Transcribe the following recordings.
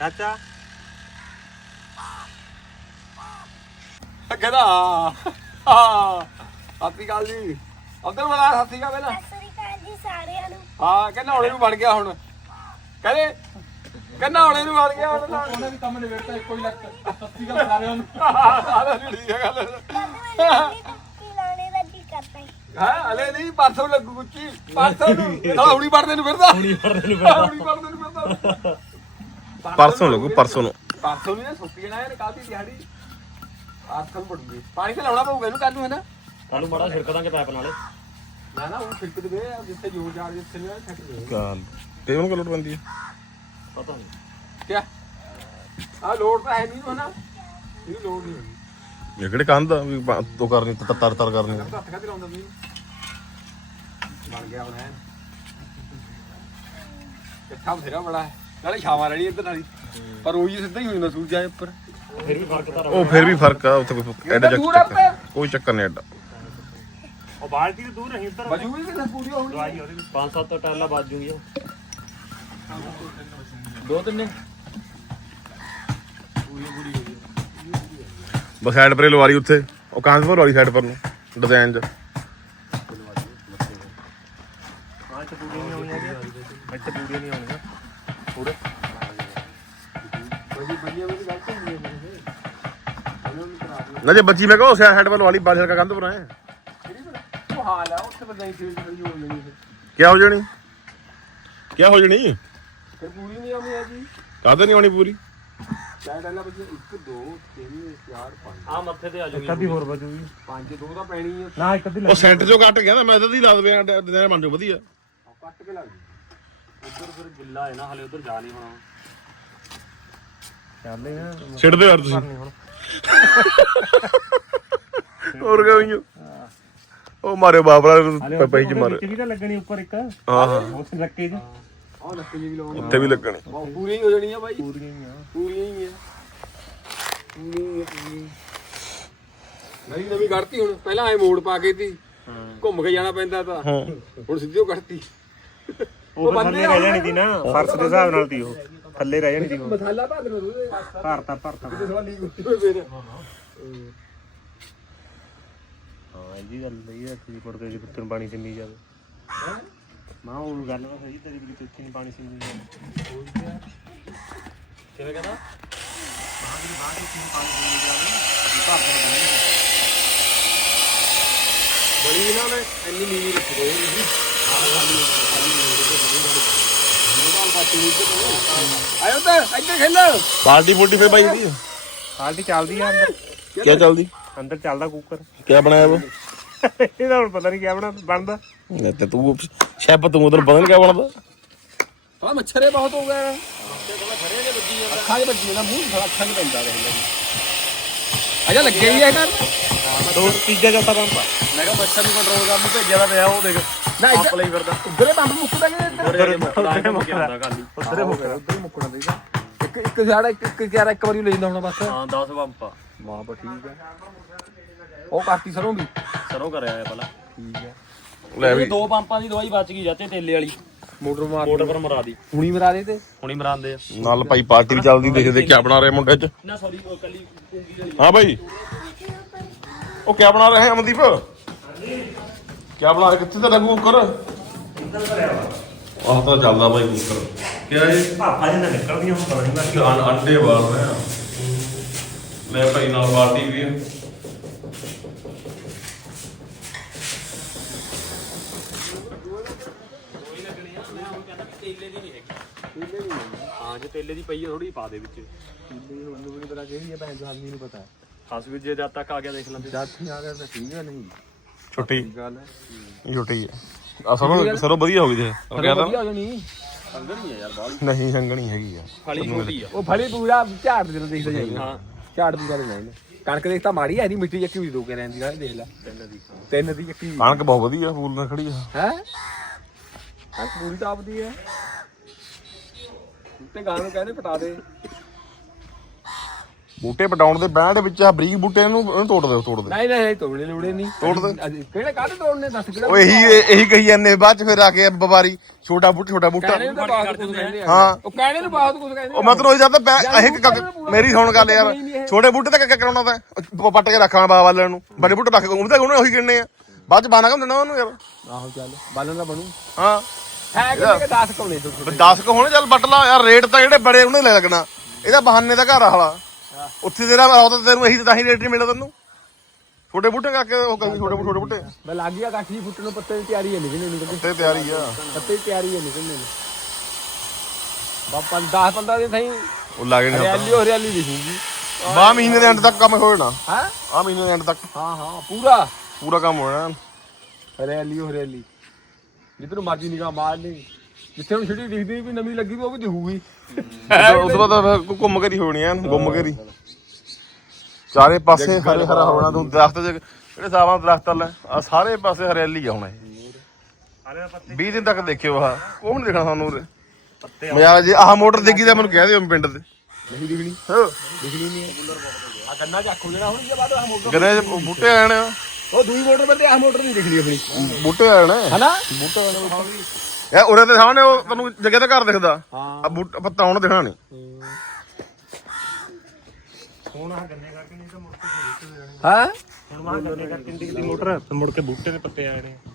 ਚਾਚਾ ਕਹਿੰਦਾ ਸਤਿ ਗੱਲ ਜੀ ਉਧਰ ਬੁਲਾ ਸਤਿ ਗੱਲ ਪਹਿਲਾਂ ਜੀ ਸਾਰਿਆਂ ਨੂੰ ਹਾਂ ਕਹਿੰਦਾ ਹੁਣੇ ਨੂੰ ਬਣ ਗਿਆ ਹੁਣ ਕਹਿੰਦਾ ਹੁਣੇ ਨੂੰ ਬਣ ਗਿਆ ਹੁਣ ਉਹਨੇ ਵੀ ਕੰਮ ਨਿਬੇੜਤਾ ਇੱਕੋ ਹੀ ਲੱਤ ਸੱਤੀ ਗੱਲ ਸਾਰਿਆਂ ਨੂੰ ਠੀਕ ਹੈ ਗੱਲ ਕੀ ਲਾਣੇ ਦਾ ਕੀ ਕਰਤਾ ਹੈ ਹਾਂ ਹਲੇ ਨਹੀਂ ਪਰਸੋਂ ਲੱਗੂ ਗੁੱਚੀ ਪਰਸੋਂ ਨੂੰ ਹੁਣੀ ਪੜਦੇ ਨੂੰ ਫਿਰਦਾ ਹੁਣੀ ਪੜਦੇ ਨੂੰ ਫਿਰਦਾ ਪਰਸੋਂ ਲੱਗੂ ਪਰਸੋਂ ਨੂੰ ਨਹੀਂ ਨਾ ਸੁੱਕੀ ਜਾਣਾ ਇਹਨੇ ਕੱਲ ਦੀ ਦਿਹਾੜੀ ਆਖਰ ਪੜੂਗੀ ਪਾਣੀ ਤੇ ਲਾਉਣਾ ਪਊਗਾ ਇਹਨੂੰ ਕੱਲ ਨੂੰ ਹੈ ਨਾ ਕਾਲੂ ਮਾੜਾ ਛਿੜਕ ਦਾਂਗੇ ਪਾਈਪ ਨਾਲੇ ਨਾ ਉਹ ਫਿੱਟ ਦੇ ਜਿੱਥੇ ਜੋਰ ਜਾਰ ਜਿੱਥੇ ਨਹੀਂ ਛੱਡ ਦੇ ਕਾਲ ਤੇ ਉਹਨੂੰ ਲੋੜ ਪੈਂਦੀ ਹੈ ਪਤਾ ਨਹੀਂ ਕਿਆ ਆ ਲੋਡ ਤਾਂ ਹੈ ਨਹੀਂ ਨੂੰ ਹਨਾ ਇਹ ਲੋਡ ਨਹੀਂ ਹੋਣੀ ਇਹ ਕਿਹੜੇ ਕੰਧ ਆ ਵੀ ਤੋ ਕਰਨੀ ਤਰ ਕਰਨੀ ਹੱਥ ਖਾਤੇ ਲਾਉਂਦਾ ਵੀ ਬਣ ਗਿਆ ਹੁਣ ਹੈ ਕਿੱਥਾ ਬਥੇਰਾ ਬੜਾ ਹੈ ਨਾਲੇ ਛਾਵਾਂ ਰੜੀ ਇੱਧਰ ਨਾਲੀ ਪਰ ਉਹੀ ਸਿੱਧਾ ਹੀ ਹੋ ਜਾਂਦਾ ਸੂਰਜ ਆਏ ਉੱਪਰ ਫਿਰ ਵੀ ਫਰਕ ਤਾਂ ਉਹ ਫਿਰ ਵੀ ਫਰਕ ਆ ਉੱਥੇ ਕੋਈ ਐਡਾ ਕੋਈ ਚੱਕਰ ਨਹੀਂ ਐਡਾ ਉਹ ਬਾਲਟੀ ਤੋਂ ਦੂਰ ਨਹੀਂ ਉੱਧਰ ਬਜੂਗੀ ਕਿ ਪੂਰੀ ਹੋਣੀ ਦਵਾਈ ਉਹਦੀ 5-7 ਟਾਲਾ ਵੱਜ ਜੂਗੀ ਉਹ ਦੋ ਤਿੰਨੇ ਬਸ ਸਾਈਡ ਪਰੇ ਲਵਾਰੀ ਉੱਥੇ ਉਹ ਕਾਂਸਪੁਰ ਵਾਲੀ ਸਾਈਡ ਪਰ ਨੂੰ ਡਿਜ਼ਾਈਨ ਚ ਹਾਂ ਇੱਥੇ ਪੂਰੀ ਨਹੀਂ ਆਉਣੀ ਹੈਗੀ ਇੱਥੇ ਪੂਰੀ ਨਹੀਂ ਆਉਣੀ ਪੂਰੇ ਵਧੀਆ ਮੇਰੀ ਗੱਲ ਹੁੰਦੀ ਹੈ ਨਾ ਜੇ ਬੱਚੀ ਮੈਂ ਕਹੋ ਸਾਈਡ ਪਰ ਲਵਾਲੀ ਬਾਹਰ ਕੰਧ ਪਰ ਆਏ ਉਹ ਹਾਲ ਆ ਉੱਥੇ ਬੰਦਾ ਫੀਲ ਕਰੀ ਹੋ ਲੈਣੀ ਕੀ ਹੋ ਜਾਣੀ ਕੀ ਹੋ ਜਾਣੀ ਫਿਰ ਪੂਰੀ ਨਹੀਂ ਆਉਣੀ ਹੈ ਜੀ ਕਾਹਦੇ ਨਹੀਂ ਆਉਣੀ ਪੂਰੀ ਚਾਹ ਡਾਲਾ ਬੱਚੇ 1 2 3 4 5 ਆ ਮੱਥੇ ਤੇ ਆ ਜੂਗੀ ਕਦੀ ਹੋਰ ਬਚੂਗੀ 5 2 ਤਾਂ ਪੈਣੀ ਹੈ ਨਾ ਇੱਕ ਅੱਧੀ ਉਹ ਸੈਂਟਰ ਚੋਂ ਕੱਟ ਗਿਆ ਨਾ ਮੈਂ ਤਾਂ ਦੀ ਲਾ ਦਵੇ ਡਿਜ਼ਾਈਨ ਬਣ ਜਾਓ ਵਧੀਆ ਕੱਟ ਕੇ ਲੱਗ ਉੱਧਰ ਫਿਰ ਗਿੱਲਾ ਹੈ ਨਾ ਹਲੇ ਉੱਧਰ ਜਾ ਨਹੀਂ ਹੋਣਾ ਚੱਲੇ ਨਾ ਛਿੜ ਦਿਓ ਯਾਰ ਤੁਸੀਂ ਹੋਰ ਕਿਉਂ ਉਹ ਮਾਰੇ ਬਾਬਰਾ ਪਈ ਚ ਮਾਰੇ ਕਿਹਦੀ ਤਾਂ ਲੱਗਣੀ ਉੱਪਰ ਇੱਕ ਹਾਂ ਹਾਂ ਉੱਥੇ ਲੱਕੇ ਜੀ ਆਹ ਲੱਕੇ ਜੀ ਵੀ ਲਾਉਣੀ ਉੱਤੇ ਵੀ ਲੱਗਣੇ ਪੂਰੀ ਹੋ ਜਾਣੀ ਆ ਬਾਈ ਪੂਰੀਆਂ ਹੀ ਆ ਪੂਰੀਆਂ ਹੀ ਆ ਨਵੀਂ ਨਵੀਂ ਕੱਢਤੀ ਹੁਣ ਪਹਿਲਾਂ ਐ ਮੋੜ ਪਾ ਕੇ ਤੀ ਘੁੰਮ ਕੇ ਜਾਣਾ ਪੈਂਦਾ ਤਾਂ ਹੁਣ ਸਿੱਧੀ ਉਹ ਕੱਢਤੀ ਉਹ ਥੱਲੇ ਰਹਿ ਜਾਣੀ ਦੀ ਨਾ ਫਰਸ਼ ਦੇ ਹਿਸਾਬ ਨਾਲ ਤੀ ਉਹ ਥੱਲੇ ਰਹਿ ਜਾਣੀ ਦੀ ਉਹ ਮਸਾਲਾ ਭਰ ਦੇਣਾ ਉਹਦੇ ਭਰਤਾ ਕਿਤੇ ਥੋੜਾ ਲੀਕ ਉੱਤੀ ਹੋਏ ਫੇਰ ਹਾਂ ਇਹਦੀ ਗੱਲ ਸਹੀ ਹੈ ਤੁਸੀਂ ਮੁੜ ਕੇ ਕੁੱਤੇ ਨੂੰ ਪਾਣੀ ਸਿੰਮੀ ਜਾਵੇ ਮਾਂ ਉਹ ਗੱਲ ਤਾਂ ਸਹੀ ਤੇਰੀ ਵੀ ਕਿਤੇ ਨਹੀਂ ਪਾਣੀ ਸਿੰਮੀ ਜਾਵੇ ਕਿਵੇਂ ਕਹਿੰਦਾ ਬੜੀ ਇਹਨਾਂ ਨੇ ਇੰਨੀ ਨੀਵੀਂ ਰੱਖੀ ਹੋਈ ਸੀ ਆਇਓ ਤਾਂ ਇੱਥੇ ਖੇਲ ਪਾਰਟੀ ਫੁੱਟੀ ਫੇ ਬਾਈ ਦੀ ਹਾਲਟੀ ਚੱਲਦੀ ਆ ਅੰਦਰ ਕੀ ਚੱਲਦੀ ਅੰਦਰ ਚੱਲਦਾ ਕੁੱਕਰ ਕੀ ਬਣਾਇਆ ਉਹ ਇਹਦਾ ਹੁਣ ਪਤਾ ਨਹੀਂ ਕਿਆ ਬਣਦਾ ਤੇ ਤੂੰ ਸ਼ੈਫ ਤੂੰ ਉਧਰ ਪਤਾ ਨਹੀਂ ਕੀ ਬਣਦਾ ਆ ਮੱਛਰੇ ਬਹੁਤ ਹੋ ਗਏ ਅੱਖਾਂ 'ਚ ਵੱਜੀ ਨਾ ਮੂੰਹ ਅੱਖਾਂ 'ਚ ਪੈਂਦਾ ਰਹਿੰਦਾ ਅਜਾ ਲੱਗੇ ਹੀ ਆ ਘਰ ਦੋ ਤੀਜਾ ਚੌਥਾ ਪੰਪ ਮੈਂ ਕਿਹਾ ਮੱਛਰ ਨੂੰ ਕੰਟਰੋਲ ਕਰਨ ਨੂੰ ਭੇਜਿਆ ਤਾਂ ਪਿਆ ਉਹ ਦੇਖ ਨਾ ਇੱਧਰ ਲਈ ਫਿਰਦਾ ਉਧਰੇ ਬੰਬ ਮੁੱਕਦਾ ਕਿ ਇੱਧਰ ਉਧਰ ਮੁੱਕਦਾ ਖਾਲੀ ਉਧਰੇ ਮੁੱਕਣਾ ਚਾਹੀਦਾ ਇੱਕ ਸਾਡਾ ਇੱਕ ਕਿਆਰਾ ਇੱਕ ਵਾਰੀ ਲੈ ਜਾਂਦਾ ਹੁਣ ਬਸ ਹਾਂ 10 ਪੰਪ ਆ ਵਾਹ ਬਾ ਠੀਕ ਹੈ ਉਹ ਕਾਟੀ ਸਰੋਂ ਵੀ ਸਰੋਂ ਕਰਿਆ ਆ ਪਹਿਲਾਂ ਠੀਕ ਹੈ ਲੈ ਵੀ ਦੋ ਪੰਪਾਂ ਦੀ ਦਵਾਈ ਬਚ ਗਈ ਜਾਤੇ ਤੇਲੇ ਵਾਲੀ ਮੋਟਰ ਮਾਰ ਮੋਟਰ ਪਰ ਮਰਾ ਦੀ ਹੁਣੀ ਮਰਾ ਦੇ ਤੇ ਹੁਣੀ ਮਰਾਉਂਦੇ ਆ ਨਾਲ ਭਾਈ ਪਾਰਟੀ ਵੀ ਚੱਲਦੀ ਦੇਖਦੇ ਕੀ ਬਣਾ ਰਹੇ ਮੁੰਡੇ ਚ ਨਾ ਸੌਰੀ ਕੱਲੀ ਪੂੰਗੀ ਵਾਲੀ ਹਾਂ ਭਾਈ ਉਹ ਕੀ ਬਣਾ ਰਹੇ ਅਮਨਦੀਪ ਕੀ ਬਣਾ ਰਹੇ ਕਿੱਥੇ ਤੇ ਲੱਗੂ ਕੁੱਕਰ ਆਹ ਤਾਂ ਚੱਲਦਾ ਭਾਈ ਕੁੱਕਰ ਕੀ ਇਹ ਭਾਪਾ ਜੀ ਨਾਲ ਨਿਕਲਦੀਆਂ ਹੁਣ ਪਤਾ ਨਹੀਂ ਅੰਡੇ ਵਾਲ ਰਹੇ ਆ ਲੈ ਭਾਈ ਨਾਲ ਪਾਰਟੀ ਵੀ ਹਾਂ ਜੇ ਤੇਲੇ ਦੀ ਪਈ ਆ ਥੋੜੀ ਪਾ ਦੇ ਵਿੱਚ ਮੈਨੂੰ ਵੀ ਪਤਾ ਕਿਹੜੀ ਹੈ ਭੈਣ ਸਾਹਿਬ ਨੂੰ ਪਤਾ ਹੱਸ ਵੀ ਜੇ ਜਦ ਤੱਕ ਆ ਗਿਆ ਦੇਖ ਲੈਂਦੇ ਜਾਤੀ ਆ ਗਿਆ ਤਾਂ ਠੀਕ ਹੈ ਨਹੀਂ ਛੁੱਟੀ ਗੱਲ ਹੈ ਛੁੱਟੀ ਹੈ ਆ ਸਰੋਂ ਵਧੀਆ ਹੋ ਗਈ ਜੇ ਉਹ ਕਹਿੰਦਾ ਵਧੀਆ ਹੋ ਜਾਣੀ ਸੰਗਣੀ ਆ ਯਾਰ ਬਾਹਲੀ ਨਹੀਂ ਸੰਗਣੀ ਹੈਗੀ ਆ ਫਲੀ ਛੋਟੀ ਆ ਉਹ ਫਲੀ ਪੂਰਾ ਝਾੜ ਦੇ ਦੇਖਦਾ ਜਾਈਦਾ ਹਾਂ ਝਾੜ ਪੂਰਾ ਨਹੀਂ ਲੈਣਾ ਕਣਕ ਦੇਖ ਤਾਂ ਮਾੜੀ ਐ ਨਹੀਂ ਮਿੱਟੀ ਚੱਕੀ ਵੀ ਰੋਕੇ ਰਹਿੰਦੀ ਨਾ ਦੇਖ ਲੈ ਤਿੰਨ ਦੀ ਚੱਕੀ ਕਣਕ ਬਹੁਤ ਵਧੀਆ ਫੂਲ ਨਾਲ ਖੜੀ ਆ ਹੈ ਕਣਕ ਪੂਰੀ ਤਾਪਦੀ ਹੈ ਤੇ ਗਾਂ ਨੂੰ ਕਹਿੰਦੇ ਪਟਾ ਦੇ ਬੂਟੇ ਪਟਾਉਣ ਦੇ ਬਹਿਣ ਦੇ ਵਿੱਚ ਆ ਬਰੀਕ ਬੂਟੇ ਇਹਨੂੰ ਤੋੜ ਦੇ ਨਹੀਂ ਨਹੀਂ ਤੋੜਨੇ ਲੋੜੇ ਨਹੀਂ ਤੋੜ ਦੇ ਕਿਹੜੇ ਕਾਹਦੇ ਤੋੜਨੇ ਦੱਸ ਕਿਹੜਾ ਉਹ ਇਹੀ ਕਹੀ ਜਾਂਦੇ ਬਾਅਦ ਚ ਫਿਰ ਆ ਕੇ ਬਵਾਰੀ ਛੋਟਾ ਬੂਟਾ ਕਹਿਣੇ ਨੂੰ ਤਾਂ ਬਹੁਤ ਕੁਝ ਕਹਿੰਦੇ ਆ ਹਾਂ ਉਹ ਕਹਿਣੇ ਨੂੰ ਬਹੁਤ ਕੁਝ ਕਹਿੰਦੇ ਉਹ ਮੈਂ ਤੈਨੂੰ ਉਹੀ ਜਾਂਦਾ ਇਹ ਮੇਰੀ ਸੁਣ ਗੱਲ ਯਾਰ ਛੋਟੇ ਬੂਟੇ ਤਾਂ ਕਿਆ ਕਰਾਉਣਾ ਤਾਂ ਪੱਟ ਕੇ ਰੱਖਾਂ ਬਾਬਾ ਵਾਲਿਆਂ ਨੂੰ ਵੱਡੇ ਬੂਟੇ ਰੱਖ ਕੇ ਤਾਂ ਉਹਨੇ ਉਹੀ ਕਿੰਨੇ ਆ ਬਾਅਦ ਚ ਬਾਨਾ ਕੰਮ ਦੇਣਾ ਉਹਨੂੰ ਯਾਰ ਆਹੋ ਚੱਲ ਬਾਲਣ ਦਾ ਬਣੂ ਹਾਂ ਹੈ ਕਿ 10 ਕੋਲੇ ਤੋਂ 10 ਕ ਹੋਣੇ ਚੱਲ ਬੱਟ ਲਾ ਯਾਰ ਰੇਟ ਤਾਂ ਜਿਹੜੇ ਬੜੇ ਉਹਨੇ ਲੈ ਲੱਗਣਾ ਇਹਦਾ ਬਹਾਨੇ ਦਾ ਘਰ ਆਲਾ ਉੱਥੇ ਤੇਰਾ ਆਉਦਾ ਤੈਨੂੰ ਇਹੀ ਤਾਂ ਹੀ ਰੇਟ ਨਹੀਂ ਮਿਲਦਾ ਤੈਨੂੰ ਛੋਟੇ ਬੂਟੇ ਕਰਕੇ ਉਹ ਕਹਿੰਦੇ ਛੋਟੇ ਬੂਟੇ ਮੈਂ ਲੱਗ ਗਿਆ ਕਾਠੀ ਫੁੱਟਣ ਨੂੰ ਪੱਤੇ ਦੀ ਤਿਆਰੀ ਹੈ ਨਿਕਲਣੇ ਨੂੰ ਤੇ ਤਿਆਰੀ ਆ ਪੱਤੇ ਦੀ ਤਿਆਰੀ ਹੈ ਨਿਕਲਣੇ ਨੂੰ ਬਾਪਾ 10-15 ਦਿਨ ਥਈ ਉਹ ਲੱਗੇ ਨੇ ਹਰਿਆਲੀ ਦਿਖੂਗੀ 12 ਮਹੀਨੇ ਦੇ ਐਂਡ ਤੱਕ ਕੰਮ ਹੋ ਜਾਣਾ ਹਾਂ ਆ ਮਹੀਨੇ ਦੇ ਐਂਡ ਤੱਕ ਹਾਂ ਪੂਰਾ ਕੰਮ ਹੋ ਜਾਣਾ ਹਰਿਆਲੀ ਜਿੱਧਰ ਮਰਜੀ ਨਿਗਾਹ ਮਾਰ ਲਈ ਜਿੱਥੇ ਹੁਣ ਛਿੜੀ ਦਿਖਦੀ ਵੀ ਨਵੀਂ ਲੱਗੀ ਵੀ ਉਹ ਵੀ ਦਿਖੂਗੀ ਉਸ ਤੋਂ ਬਾਅਦ ਘੁੰਮ ਕੇ ਹੀ ਹੋਣੀ ਐ ਗੁੰਮ ਕੇ ਹੀ ਚਾਰੇ ਪਾਸੇ ਹਰੇ ਹਰਾ ਹੋਣਾ ਤੂੰ ਦਰਖਤ ਜਿਹੜੇ ਸਾਵਾਂ ਦਰਖਤ ਲੈ ਆ ਸਾਰੇ ਪਾਸੇ ਹਰਿਆਲੀ ਆ ਹੁਣ ਇਹ 20 ਦਿਨ ਤੱਕ ਦੇਖਿਓ ਆਹ ਕੋਹ ਨਹੀਂ ਦੇਖਣਾ ਸਾਨੂੰ ਉਰੇ ਮਜ਼ਾ ਜੇ ਆਹ ਮੋਟਰ ਦੇਖੀ ਤਾਂ ਮੈਨੂੰ ਕਹਿ ਦਿਓ ਪਿੰਡ ਤੇ ਨਹੀਂ ਦਿਖਣੀ ਨਹੀਂ ਆ ਕੰਨਾ ਚੱਕੂ ਜਿਹੜਾ ਹੁਣ ਜੇ ਬਾਅਦ ਆ ਮੋਟਰ ਗਰੇ ਬੂਟੇ ਆਣ ਉਹ ਦੂਈ ਮੋਟਰ ਬੰਦੇ ਆ ਮੋਟਰ ਨਹੀਂ ਦਿਖਣੀ ਆਪਣੀ ਬੂਟੇ ਆਣ ਹਨਾ ਬੂਟੇ ਆਣ ਇਹ ਉਰੇ ਦੇ ਸਾਹਮਣੇ ਉਹ ਤੈਨੂੰ ਜੱਗੇ ਦਾ ਘਰ ਦਿਖਦਾ ਆ ਬੂਟਾ ਪੱਤਾ ਹੁਣ ਦਿਖਣਾ ਨਹੀਂ ਹੁਣ ਆ ਗੰਨੇ ਕਰਕੇ ਨਹੀਂ ਤਾਂ ਮੁੜ ਕੇ ਬੂਟੇ ਦੇ ਜਾਣੇ ਹਾਂ ਹੁਣ ਮਾਂ ਗੰਨੇ ਕਰਕੇ ਨਿਕਲੀ ਮੋਟਰ ਤੇ ਮੁੜ ਕੇ ਬੂਟੇ ਦੇ ਪੱਤੇ ਆਏ ਨੇ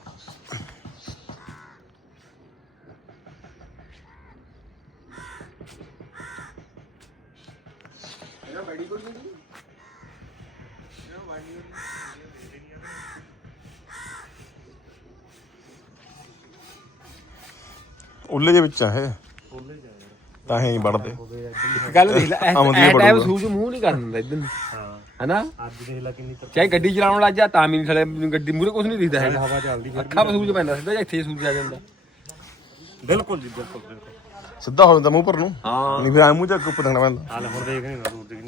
ਉੱਲੇ ਦੇ ਵਿੱਚ ਆ ਇਹ ਤਾਂ ਹੀ ਵੜਦੇ ਗੱਲ ਦੇਖ ਲੈ ਇਹ ਟਾਈਮ ਸੂਝ ਮੂੰਹ ਨਹੀਂ ਕਰਨ ਦਿੰਦਾ ਇਦਾਂ ਹਾਂ ਹਨਾ ਅੱਜ ਦੇਖ ਲੈ ਕਿੰਨੀ ਚਾਹੇ ਗੱਡੀ ਚਲਾਉਣ ਲੱਗ ਜਾ ਤਾਂ ਵੀ ਨਹੀਂ ਥਲੇ ਗੱਡੀ ਮੂਹਰੇ ਕੁਝ ਨਹੀਂ ਦਿਖਦਾ ਹੈਗਾ ਹਵਾ ਚੱਲਦੀ ਅੱਖਾਂ ਸੂਝ ਪੈਂਦਾ ਸਿੱਧਾ ਇੱਥੇ ਸੂਝ ਆ ਜਾਂਦਾ ਬਿਲਕੁਲ ਜੀ ਬਿਲਕੁਲ ਸਿੱਧਾ ਹੋ ਜਾਂਦਾ ਮੂੰਹ ਪਰ ਨੂੰ ਹਾਂ ਨਹੀਂ ਫਿਰ ਆ ਮੂੰਹ ਚੱਕ ਉੱਪਰ ਦੇਖਣਾ ਪੈਂਦਾ ਹਾਲੇ ਹੁਣ ਦੇਖ ਨਹੀਂ ਨਾ ਦੂਰ ਦਿਖਣੀ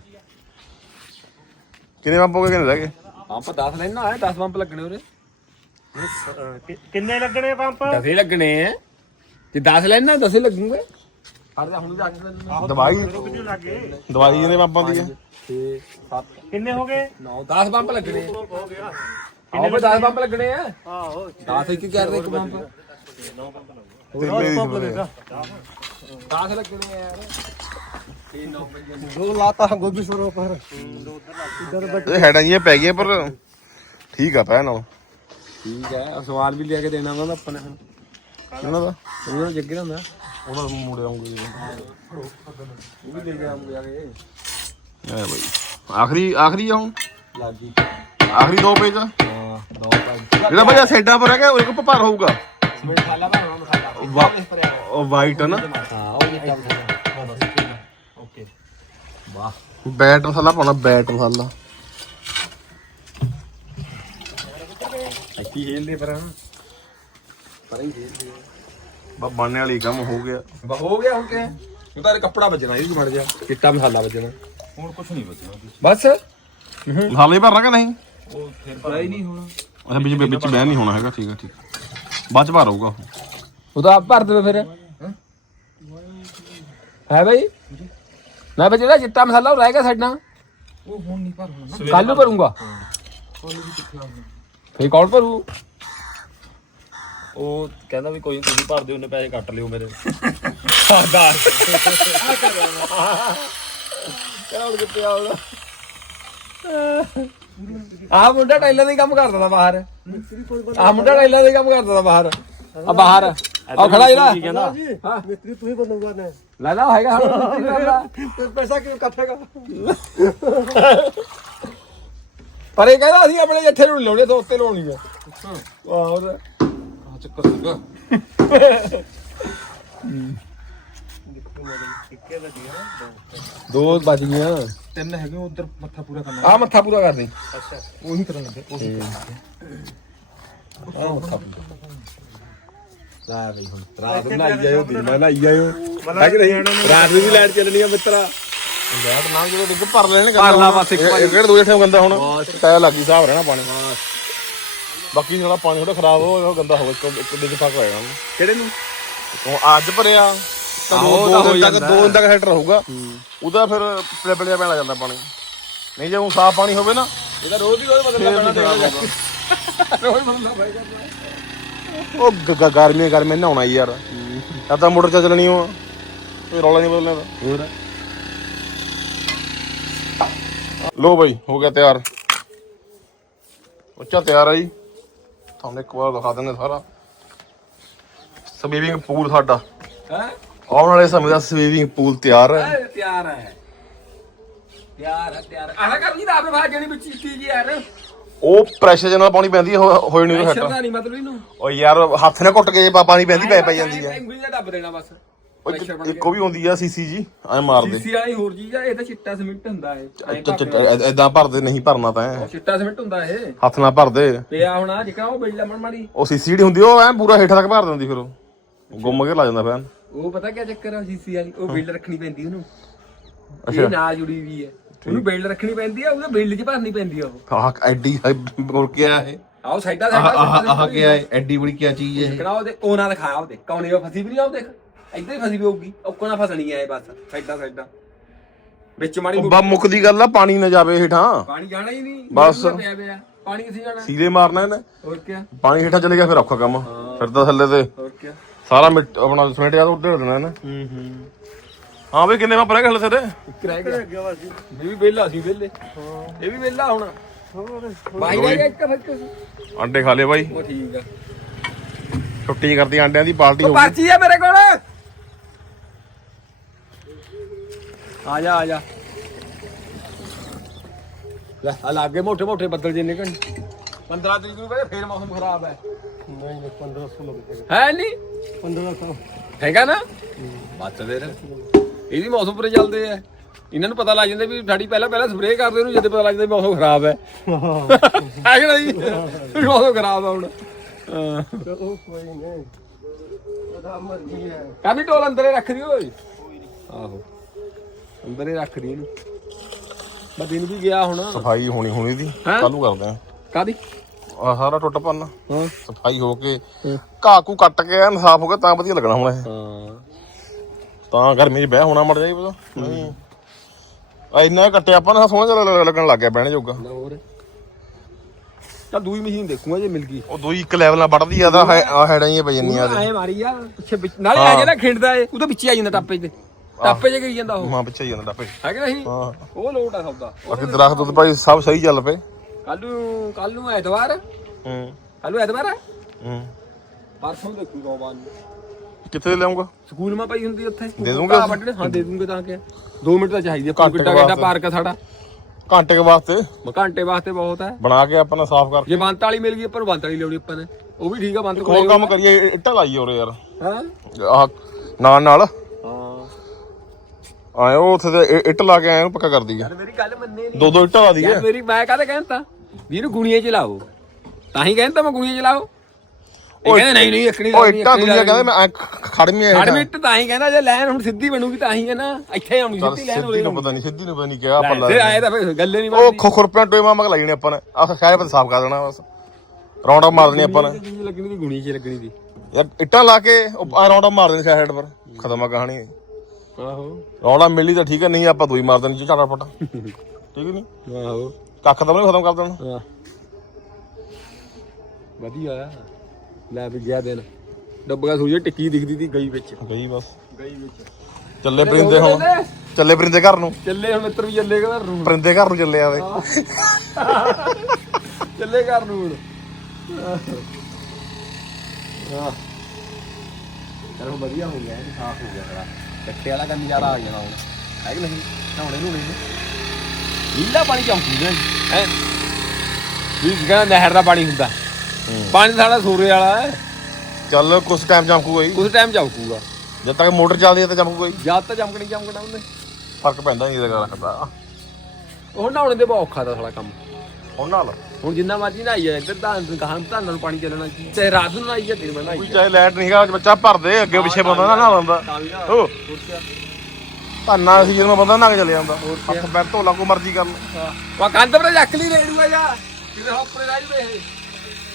ਕਿੰਨੇ ਪੰਪ ਹੋ ਗਏ ਕਿੰਨੇ ਰਹਿ ਗਏ ਪੰਪ 10 ਲੈਣਾ ਹੈ 10 ਪੰਪ ਲੱਗਣੇ ਉਰੇ ਕਿੰਨੇ ਲੱਗਣੇ ਪੰਪ 10 ਲੱਗਣੇ ਆ ਜੇ 10 ਲੈਣਾ 10 ਲੱਗੂਗੇ ਫੜ ਜਾ ਹੁਣ ਜਾ ਕੇ ਦਵਾਈ ਕਿੰਨੇ ਲੱਗੇ ਦਵਾਈ ਇਹਨੇ ਪੰਪਾਂ ਦੀ ਆ 6 7 ਕਿੰਨੇ ਹੋ ਗਏ 9 10 ਪੰਪ ਲੱਗਣੇ ਆ ਹੋ ਗਿਆ ਕਿੰਨੇ 10 ਪੰਪ ਲੱਗਣੇ ਆ ਆਹੋ 10 ਇੱਕ ਕਰ ਦੇ ਇੱਕ ਪੰਪ 9 ਪੰਪ ਲੱਗਣੇ ਤੇਲੇ ਦੀ ਖਬਰ 10 ਲੱਗਣੇ ਆ ਯਾਰ 9 ਵਜੇ ਦੋ ਲਾਤਾ ਗੋਭੀ ਸੁਰੋ ਪਰ ਇਹ ਹੈਡਾਂ ਜੀਆਂ ਪੈ ਗਈਆਂ ਪਰ ਠੀਕ ਆ ਪੈ ਨਾਲ ਠੀਕ ਹੈ ਸਵਾਲ ਵੀ ਲਿਆ ਕੇ ਦੇਣਾ ਉਹਨਾਂ ਦਾ ਆਪਾਂ ਨੇ ਉਹਨਾਂ ਦਾ ਉਹਨਾਂ ਜੱਗੇ ਦਾ ਹੁੰਦਾ ਉਹਨਾਂ ਨੂੰ ਮੁੜੇ ਆਉਂਗੇ ਉਹ ਵੀ ਲੈ ਕੇ ਆਉਂਗੇ ਜਾ ਕੇ ਐ ਬਈ ਆਖਰੀ ਆ ਹੁਣ ਲਾਗੀ ਆਖਰੀ 2 ਪੇਜ ਆ ਹਾਂ 2 5 ਜਿਹੜਾ ਭਈਆ ਸਾਈਡਾਂ ਪਰ ਹੈਗਾ ਉਹ ਇੱਕ ਭਰ ਹੋਊਗਾ ਮਸਾਲਾ ਬਣਾਉਣਾ ਮਸਾਲਾ ਉਹ ਵਾਈਟ ਹੈ ਨਾ ਹਾਂ ਉਹ ਨਹੀਂ ਕਰਦਾ ਓਕੇ ਵਾਹ ਬੈਟ ਮਸਾਲਾ ਪਾਉਣਾ ਬੈਟ ਮਸਾਲਾ ਅੱਛੀ ਖੇਲਦੇ ਪਰ ਹੀ ਖੇਲਦੇ ਬਾ ਬਣਨੇ ਵਾਲੀ ਕੰਮ ਹੋ ਗਿਆ ਬਾ ਹੋ ਗਿਆ ਹੁਣ ਕਿ ਉਹ ਤਾਂ ਕੱਪੜਾ ਵੱਜਣਾ ਇਹ ਮੜ ਜਾ ਚਿੱਟਾ ਮਸਾਲਾ ਵੱਜਣਾ ਹੁਣ ਕੁਝ ਨਹੀਂ ਵੱਜਣਾ ਬਸ ਮਸਾਲੇ ਭਰਨਾ ਕਿ ਨਹੀਂ ਉਹ ਫਿਰ ਪਤਾ ਹੀ ਨਹੀਂ ਹੋਣਾ ਅੱਛਾ ਵਿੱਚ ਬਹਿ ਨਹੀਂ ਹੋਣਾ ਹੈਗਾ ਠੀਕ ਆ ਠੀਕ ਬਾਅਦ ਚ ਭਰ ਹੋਊਗਾ ਉਹ ਤਾਂ ਆਪ ਭਰ ਦੇਵੇ ਫਿਰ ਹੈ ਬਈ ਨਾ ਬਈ ਜਿਹੜਾ ਚਿੱਟਾ ਮਸਾਲਾ ਉਹ ਰਹੇਗਾ ਸਾਡਾ ਉਹ ਹੁਣ ਨਹੀਂ ਭਰਨਾ ਕੱਲ ਨੂੰ ਭਰੂੰਗਾ ਫੇਰ ਕੌਣ ਭਰੂ ਉਹ ਕਹਿੰਦਾ ਵੀ ਕੋਈ ਤੁਸੀਂ ਭਰ ਦਿਓ ਉਹਨੇ ਪੈਸੇ ਕੱਟ ਲਿਓ ਮੇਰੇ ਆਹ ਮੁੰਡਾ ਟਾਈਲਾਂ ਦਾ ਹੀ ਕੰਮ ਕਰਦਾ ਤਾ ਬਾਹਰ ਆਹ ਮੁੰਡਾ ਟਾਈਲਾਂ ਦਾ ਹੀ ਕੰਮ ਕਰਦਾ ਤਾ ਬਾਹਰ ਆ ਬਾਹਰ ਆ ਖੜਾ ਜਿਹੜਾ ਹਾਂ ਮਿਸਤਰੀ ਤੂੰ ਹੀ ਬਣੂਗਾ ਨਾ ਲੈ ਲਾ ਹੈਗਾ ਹੁਣ ਪੈਸਾ ਕਿਉਂ ਕੱਟੇਗਾ ਪਰ ਇਹ ਕਹਿੰਦਾ ਅਸੀਂ ਆਪਣੇ ਜੱਠੇ ਨੂੰ ਲਾਉਣੇ ਤੋਂ ਉੱਤੇ ਲਾਉਣੀ ਆ ਆਹ ਚੱਕਰ ਸੀਗਾ ਦੋ ਵੱਜ ਗਈਆਂ 3 ਹੈਗੇ ਉਧਰ ਮੱਥਾ ਪੂਰਾ ਕਰਨਾ ਆ ਮੱਥਾ ਪੂਰਾ ਕਰ ਦੇ ਅੱਛਾ ਉਹੀ ਕਰਨ ਲੱਗੇ ਆ ਮੱਥਾ ਪੂਰਾ ਲੈ ਬਈ ਹੁਣ ਰਾਤ ਨੂੰ ਲਾਈ ਜਾਇਓ ਦਿਨ ਨਾਲ ਲਾਈ ਜਾਇਓ ਹੈ ਕਿ ਨਹੀਂ ਰਾਤ ਨੂੰ ਵੀ ਲਾਈਟ ਚੱਲਣੀ ਆ ਮਿੱਤਰਾ ਲੈਟ ਨਾ ਜਦੋਂ ਡਿੱਗ ਭਰ ਲੈਣ ਭਰ ਲਾ ਬਸ ਇੱਕ ਵਾਰੀ। ਕਿਹੜੇ 2 ਜੱਠੇ ਗੰਦਾ ਹੁਣ ਟਾਇਰ ਲੱਗੀ ਹਿਸਾਬ ਰਹਿਣਾ ਪਾਣੀ ਬਾਕੀ ਜਿਹੜਾ ਪਾਣੀ ਥੋੜਾ ਖਰਾਬ ਹੋ ਗਿਆ ਗੰਦਾ ਹੋ ਗਿਆ ਇੱਕ ਡਿੱਗ ਪੱਕ ਹੋਏਗਾ ਕਿਹੜੇ ਨੂੰ ਤੂੰ ਅੱਜ ਭਰਿਆ ਤਾਂ ਆਹੋ, ਦੋ ਤਾਂ ਹੋ ਦਿਨ ਤੱਕ ਜਾਂਦਾ। 2 ਦਿਨ ਤੱਕ ਸੈੱਟ ਰਹੂਗਾ ਉਹਦਾ ਫਿਰ ਪਲਿਆ ਪੈਣ ਲੱਗ ਜਾਂਦਾ ਪਾਣੀ ਨਹੀਂ ਜੇ ਉਹ ਸਾਫ਼ ਪਾਣੀ ਹੋਵੇ ਨਾ ਇਹਦਾ ਰੋਜ਼ ਦੀ ਰੋਜ਼ ਬਦਲਣਾ ਪੈਣਾ ਤੇਰਾ ਰੋਜ਼ ਬਦਲਣਾ ਪਏਗਾ ਉਹ ਗਰਮੀ ਨਹਾਉਣਾ ਯਾਰ ਆ ਤਾਂ ਮੋਟਰ ਚੱਲਣੀ ਉਹ ਕੋਈ ਰੌਲਾ ਨਹੀਂ ਬਦਲਣਾ ਹੋਰ ਲੋ ਬਈ ਹੋ ਗਿਆ ਤਿਆਰ ਉੱਚਾ ਤਿਆਰ ਆ ਜੀ ਤੁਹਾਨੂੰ ਇੱਕ ਵਾਰ ਦਿਖਾ ਦਿੰਦੇ ਸਾਰਾ ਸਵੀਮਿੰਗ ਪੂਲ ਸਾਡਾ ਹੈ ਆਉਣ ਵਾਲੇ ਸਮੇਂ ਦਾ ਸਵੀਮਿੰਗ ਪੂਲ ਤਿਆਰ ਹੈ ਤਿਆਰ ਹੈ ਆਹ ਕਰ ਨਹੀਂ ਦਾ ਆਪੇ ਬਾਹਰ ਜਾਣੀ ਵਿੱਚ ਕੀ ਜੀ ਯਾਰ ਉਹ ਪ੍ਰੈਸ਼ਰ ਜਨਾਂ ਪਾਣੀ ਪੈਂਦੀ ਹੈ ਹੋਈ ਨਹੀਂ ਪ੍ਰੈਸ਼ਰ ਸੈੱਟ ਦਾ ਨਹੀਂ ਮਤਲਬ ਇਹਨੂੰ ਉਹ ਯਾਰ ਹੱਥ ਨਾਲ ਘੁੱਟ ਕੇ ਪਾਣੀ ਪੈਂਦੀ ਪੈ ਜਾਂਦੀ ਹੈ ਉਂਗਲੀ ਨਾਲ ਦੱਬ ਦੇਣਾ ਬਸ ਉਹ ਇੱਕੋ ਵੀ ਹੁੰਦੀ ਆ ਸੀਸੀ ਜੀ ਐ ਮਾਰਦੇ ਸੀਸੀ ਵਾਲੀ ਹੋਰ ਚੀਜ਼ ਆ ਇਹ ਤਾਂ ਚਿੱਟਾ ਸੀਮਿੰਟ ਹੁੰਦਾ ਇਹ ਏਦਾਂ ਭਰਦੇ ਨਹੀਂ ਭਰਨਾ ਤਾਂ ਐਂ। ਚਿੱਟਾ ਸੀਮਿੰਟ ਹੁੰਦਾ ਇਹ ਹੱਥ ਨਾਲ ਭਰਦੇ ਤੇ ਆ ਹੁਣ ਆ ਜਿਕਾ ਉਹ ਬਿੱਲ ਲੰਮਣ ਮਾੜੀ ਉਹ ਸੀਸੀ ਜਿਹੜੀ ਹੁੰਦੀ ਉਹ ਐ ਪੂਰਾ ਹੇਠਾਂ ਤੱਕ ਭਰ ਦਿੰਦੀ ਫਿਰ ਉਹ ਗੁੰਮ ਕੇ ਲਾ ਜਾਂਦਾ ਫੈਨ ਉਹ ਪਤਾ ਕੀ ਚੱਕਰ ਆ ਸੀਸੀ ਵਾਲੀ ਉਹ ਬਿੱਲ ਰੱਖਣੀ ਪੈਂਦੀ ਉਹਨੂੰ ਅੱਛਾ। ਇਹ ਨਾਲ ਜੁੜੀ ਵੀ ਹੈ ਉਹਨੂੰ ਬਿੱਲ ਰੱਖਣੀ ਪੈਂਦੀ ਆ ਉਹਦੇ ਬਿੱਲ 'ਚ ਭਰਨੀ ਪੈਂਦੀ ਆ ਉਹ ਆਹ ਐਡੀ ਹੋਰ ਕੀ ਆ ਇਹ ਆਓ ਸਾਈਡਾਂ ਆਹ ਕੀ ਹੈ ਐਡੀ ਬੜੀ ਕੀ ਚੀਜ਼ ਹੈ ਕਿਹੜਾ ਉਹਦੇ ਉਹਨਾਂ ਦਿਖਾਇਆ ਉਹਦੇ ਕੌਣੇ ਉਹ ਫਸੀ ਵੀ ਨਹੀਂ ਆਉ ਦੇਖ ਇੱਧਰ ਹੀ ਫਸੀ ਵੀ ਹੋਊਗੀ ਔਕਣਾ ਫਸਣੀ ਆ ਇਹ ਬਸ ਸਾਈਡਾਂ ਵਿੱਚ ਮਾੜੀ ਬਾ ਮੁੱਕ ਦੀ ਗੱਲ ਆ ਪਾਣੀ ਨਾ ਜਾਵੇ ਹੇਠਾਂ ਪਾਣੀ ਜਾਣਾ ਹੀ ਨਹੀਂ ਬਸ। ਪਿਆ ਪਾਣੀ ਕਿੱਥੇ ਜਾਣਾ ਸੀਰੇ ਮਾਰਨਾ ਇਹਨੇ ਹੋਰ ਕੀ ਪਾਣੀ ਹੇਠਾਂ ਚਲੇ ਗਿਆ ਫਿਰ ਔਖਾ ਕੰਮ ਫਿਰ ਤਾਂ ਥੱਲੇ ਤੇ ਹੋਰ ਕੀ ਸਾਰਾ ਮਿੱਟ ਆਪਣਾ ਸਿਮੈਂਟ ਯਾਦ ਉੱਧਰ ਦੇਣਾ ਇਹਨੇ ਹਾਂ ਵੀ ਕਿੰਨੇ ਮੈਂ ਪਰੇ ਖਲੇ ਸਿਰੇ ਇੱਕ ਰਹਿ ਗਿਆ ਮੈਂ ਵੀ ਵਿਹਲਾ ਸੀ ਵਿਹਲੇ ਇਹ ਵੀ ਵਿਹਲਾ ਹੁਣ ਬਾਈ ਰਹਿ ਗਿਆ ਇੱਕ ਆਂਡੇ ਖਾ ਲਏ ਬਾਈ ਉਹ ਠੀਕ ਆ ਛੁੱਟੀ ਕਰਦੀ ਆਂਡਿਆਂ ਦੀ ਪਾਰਟੀ ਹੋ ਗਈ ਪਰਚੀ ਆ ਮੇਰੇ ਕੋਲ ਆ ਜਾ ਲੈ ਆ ਲਾਗੇ ਮੋਟੇ ਬੱਦਲ ਜੇ ਨਿਕਲ 15 ਤਰੀਕ ਨੂੰ ਕਹਿੰਦੇ ਫੇਰ ਮੌਸਮ ਖਰਾਬ ਹੈ ਨਹੀਂ 1500 ਲੱਗੇਗਾ ਹੈ ਨਹੀਂ 1500 ਹੈਗਾ ਨਾ ਬੱਤ ਦੇ ਇਹਦੀ ਮੌਸਮ ਪੂਰੇ ਚੱਲਦੇ ਆ ਇਹਨਾਂ ਨੂੰ ਪਤਾ ਲੱਗ ਜਾਂਦਾ ਵੀ ਸਾਡੀ ਪਹਿਲਾਂ ਸਪਰੇਅ ਕਰਦੇ ਨੂੰ ਜਦੋਂ ਪਤਾ ਲੱਗਦਾ ਵੀ ਮੌਸਮ ਖਰਾਬ ਹੈ ਹੈ ਕਿ ਨਹੀਂ ਮੌਸਮ ਖਰਾਬ ਆ ਹੁਣ ਚਲੋ ਕੋਈ ਨਹੀਂ ਉਹਦਾ ਮਰਜ਼ੀ ਹੈ ਕਾਹਦੀ ਟੋਲ ਅੰਦਰੇ ਰੱਖ ਦੀ ਓਏ ਆਹੋ ਅੰਦਰੇ ਰੱਖ ਦੀ ਇਹਨੂੰ ਮੈਂ ਦਿਨ ਵੀ ਗਿਆ ਹੁਣ ਸਫਾਈ ਹੋਣੀ ਦੀ ਹੈਂ? ਕੱਲ ਨੂੰ ਕਰਦੇ ਆ ਕਾਹਦੀ ਆ ਸਾਰਾ ਟੁੱਟ ਪੰਨ ਹਾਂ ਸਫਾਈ ਹੋ ਕੇ ਘਾਹ ਕੂ ਕੱਟ ਕੇ ਐਨ ਸਾਫ਼ ਹੋ ਗਿਆ ਤਾਂ ਵਧੀਆ ਲੱਗਣਾ ਹੁਣ ਇਹ ਹਾਂ ਤਾਂ ਗਰਮੀ 'ਚ ਬਹਿ ਹੋਣਾ ਮੜ ਜਾਈ ਪਤਾ ਨਹੀਂ ਆ ਇੰਨਾ ਕੱਟਿਆ ਆਪਾਂ ਨਾ ਸੋਹਣਾ ਜਿਹਾ ਲੱਗਣ ਲੱਗ ਗਿਆ ਬਹਿਣੇ ਜੋਗਾ ਹੋਰ ਤਾਂ ਦੂਈ ਮਸ਼ੀਨ ਦੇਖੂਗਾ ਜੇ ਮਿਲ ਗਈ ਉਹ ਦੋਈ ਇੱਕ ਲੈਵਲ ਨਾਲ ਵੱਢਦੀ ਆ ਤਾਂ ਆ ਹੈਡਾਂ ਹੀ ਪਈ ਜਾਂਦੀਆਂ ਐ ਮਾਰੀ ਆ ਪਿੱਛੇ ਨਾਲੇ ਆ ਜਿਹੜਾ ਖਿੰਡਦਾ ਏ ਉਹਦੇ ਵਿੱਚ ਆ ਜਾਂਦਾ ਟਾਪੇ 'ਚ ਟਾਪੇ 'ਚ ਗਈ ਜਾਂਦਾ ਉਹ ਮਾਂ ਪਿੱਛੇ ਹੀ ਜਾਂਦਾ ਡੱਪੇ ਹੈ ਕਿ ਨਹੀਂ ਹਾਂ ਉਹ ਲੋਟ ਆ ਸੌਦਾ ਬਾਕੀ ਦਰਖਤ ਦੁੱਧ ਭਾਈ ਸਭ ਸਹੀ ਚੱਲ ਪਏ ਕੱਲ ਨੂੰ ਐਤਵਾਰ ਹੂੰ ਕੱਲ ਨੂੰ ਐਤਵਾਰ ਹੂੰ ਪਰਸੋਂ ਦੇਖੂਗਾ ਉਹ ਬਾਅਦ ਕਿੱਥੇ ਲਿਆਉਂਗਾ ਸਕੂਲ ਮਾ ਪਈ ਹੁੰਦੀ ਉੱਥੇ ਦੇ ਦੂੰਗੇ ਘਾਹ ਵੱਢਣੇ ਹਾਂ ਦੇ ਦੂੰਗੇ ਤਾਂ ਕਿ 2 ਮਿੰਟ ਤਾਂ ਚਾਹੀਦੀ ਆ ਕਿੱਡਾ ਕਿੱਡਾ ਪਾਰਕ ਆ ਸਾਡਾ ਘੰਟੇ ਕੇ ਵਾਸਤੇ ਘੰਟੇ ਵਾਸਤੇ ਬਹੁਤ ਹੈ ਬਣਾ ਕੇ ਆਪਾਂ ਨੇ ਸਾਫ਼ ਕਰਕੇ ਜੇ ਬੰਤ ਵਾਲੀ ਮਿਲ ਗਈ ਆਪਾਂ ਨੂੰ ਬੰਤ ਵਾਲੀ ਲਿਆਉਣੀ ਆਪਾਂ ਨੇ ਉਹ ਵੀ ਠੀਕ ਆ ਬੰਤ ਹੋਰ ਕੰਮ ਕਰੀਏ ਇੱਟਾਂ ਲਾਈਏ ਉਰੇ ਯਾਰ ਹਾਂ ਆਹ ਨਾਲ ਹਾਂ ਆਏ ਉਹ ਉੱਥੇ ਤੇ ਇੱਟ ਲਾ ਕੇ ਆਏ ਉਹ ਪੱਕਾ ਕਰ ਦਈਏ ਮੇਰੀ ਗੱਲ ਮੰਨੇ ਨਹੀਂ ਦੋ ਇੱਟਾਂ ਲਾ ਦਈਏ ਯਾਰ ਮੇਰੀ ਮੈਂ ਕਾਹਦੇ ਕਹਿੰਦਾ ਵੀ ਇਹਨੂੰ ਗੁਣੀਏ ਚ ਲਾਓ ਤਾਂ ਹੀ ਕਹਿੰਦਾ ਮੈਂ ਗੁਣੀਏ ਚ ਲਾਓ ਇਹ ਕਹਿੰਦੇ ਨਹੀਂ ਇੱਕ ਨਹੀਂ ਉਹ ਇੱਟਾਂ ਦੁਨੀਆ ਕਹਿੰਦੇ ਮੈਂ ਖੜਮੀਆਂ ਖੜ ਮਿੱਟ ਤਾਂ ਹੀ ਕਹਿੰਦਾ ਜੇ ਲੈਣ ਹੁਣ ਸਿੱਧੀ ਬਣੂਗੀ ਤਾਂ ਹੀ ਹੈ ਨਾ ਇੱਥੇ ਆਉਣੀ ਸਿੱਧੀ ਲੈਣ ਸਿੱਧੀ ਨੂੰ ਪਤਾ ਨਹੀਂ ਕਿਹਾ ਆਪਾਂ ਲਾ ਤੇ ਆਏ ਤਾਂ ਫਿਰ ਗੱਲੇ ਨਹੀਂ ਉਹ ਖੁਰਪਿਆਂ ਟੋਏ ਮਾਮਾ ਲਾਈ ਨੇ ਆਪਾਂ ਨੇ ਆਹ ਸ਼ਾਇਦ ਪਤਾ ਸਾਫ਼ ਕਰ ਦੇਣਾ ਬਸ ਰਾਉਂਡ ਅਪ ਮਾਰ ਦੇਣੀ ਆਪਾਂ ਨੇ ਲੱਗਣੀ ਦੀ ਗੁਣੀ ਚ ਲੱਗਣੀ ਦੀ ਯਾਰ ਇੱਟਾਂ ਲਾ ਕੇ ਉਹ ਰਾਉਂਡ ਅਪ ਮਾਰ ਦੇਣੀ ਸਾਈਡ ਪਰ ਖਤਮ ਆ ਕਹਾਣੀ ਆਹੋ ਰਾਉਂਡ ਅਪ ਮਿਲੀ ਤਾਂ ਠੀਕ ਹੈ ਨਹੀਂ ਆਪਾਂ ਦੋਈ ਮਾਰ ਦੇਣੀ ਝਾੜਾ ਪਟਾ ਠੀਕ ਨਹੀਂ ਆਹੋ ਕੱਖ ਤਾਂ ਨਹੀਂ ਖਤਮ ਕਰ ਦੇਣਾ ਹਾਂ ਵਧੀਆ ਲੈ ਵੀ ਗਿਆ ਦਿਨ ਡੱਬਾ ਸੂਝੇ ਟਿੱਕੀ ਦਿਖਦੀ ਤੀ ਗਈ ਵਿੱਚ ਗਈ ਬਸ ਗਈ ਵਿੱਚ ਚੱਲੇ ਪਰਿੰਦੇ ਹੁਣ ਚੱਲੇ ਪਰਿੰਦੇ ਘਰ ਨੂੰ ਚੱਲੇ ਹੁਣ ਮਿੱਤਰ ਵੀ ਚੱਲੇ ਘਰ ਨੂੰ ਪਰਿੰਦੇ ਘਰ ਨੂੰ ਚੱਲੇ ਆਵੇ ਚੱਲੇ ਘਰ ਨੂੰ ਹੁਣ ਚਲੋ ਵਧੀਆ ਹੋ ਗਿਆ ਇਹ ਸਾਫ਼ ਹੋ ਗਿਆ ਸਾਰਾ ਕੱਟੇ ਵਾਲਾ ਕੰਮ ਨਜ਼ਾਰਾ ਆ ਜਾਣਾ ਹੁਣ ਹੈ ਕਿ ਨਹੀਂ ਨਹਾਉਣੇ ਨੂੰ ਨਹੀਂ ਨੀਲਾ ਪਾਣੀ ਚਮਕੂ ਗਿਆ ਹੈ ਵੀ ਕਹਿੰਦਾ ਨਹਿਰ ਦਾ ਪਾਣੀ ਹੁੰਦਾ ਪਾਣੀ ਸਾਡਾ ਸੂਰੇ ਵਾਲਾ ਹੈ ਚੱਲ ਕੁਛ ਟਾਈਮ ਚਮਕੂਗਾ ਹੀ ਉਸ ਟਾਈਮ ਚਮਕੂਗਾ ਜਦ ਤੱਕ ਮੋਟਰ ਚੱਲਦੀ ਹੈ ਤਾਂ ਚਮਕੂਗਾ ਹੀ ਜਦ ਤਾਂ ਚਮਕਣਾ ਉਹਨੇ ਫਰਕ ਪੈਂਦਾ ਨਹੀਂ ਇਹਦਾ ਗੱਲ ਰੱਖਦਾ ਉਹ ਨਹਾਉਣੇ ਦੇ ਬਹੁਤ ਔਖਾ ਦਾ ਸਾਲਾ ਕੰਮ ਹੁਣ ਨਾਲ ਹੁਣ ਜਿੰਨਾ ਮਰਜੀ ਨਹਾਈ ਜਾ ਇੱਧਰ ਤਾਂ ਧਾਨਾਂ ਨੂੰ ਪਾਣੀ ਚੱਲਣਾ ਤੇ ਰਾਤ ਨੂੰ ਨਹਾਈ ਜਾ ਦਿਨ ਮੈਂ ਨਹਾਈ ਕੋਈ ਚਾਹੇ ਲਾਈਟ ਨਹੀਂ ਹੈਗਾ ਬੱਚਾ ਭਰਦੇ ਅੱਗੇ ਪਿੱਛੇ ਬੰਦਾ ਨਾ ਲਾਉਂਦਾ ਉਹ ਧੰਨਾ ਸੀ ਜਦੋਂ ਬੰਦਾ ਨਹਾ ਕੇ ਚਲੇ ਜਾਂਦਾ ਹੱਥ ਪੈਰ ਧੋ ਲਾ ਕੋ ਮਰਜ਼ੀ ਕਰ ਲਓ ਵਾ ਕੰਧ ਪਰ ਚੱਕ ਲਈ ਰੇੜੂਆ ਜਾ ਕਿਤੇ ਉੱਪਰ ਰਹਿ ਜਵੇ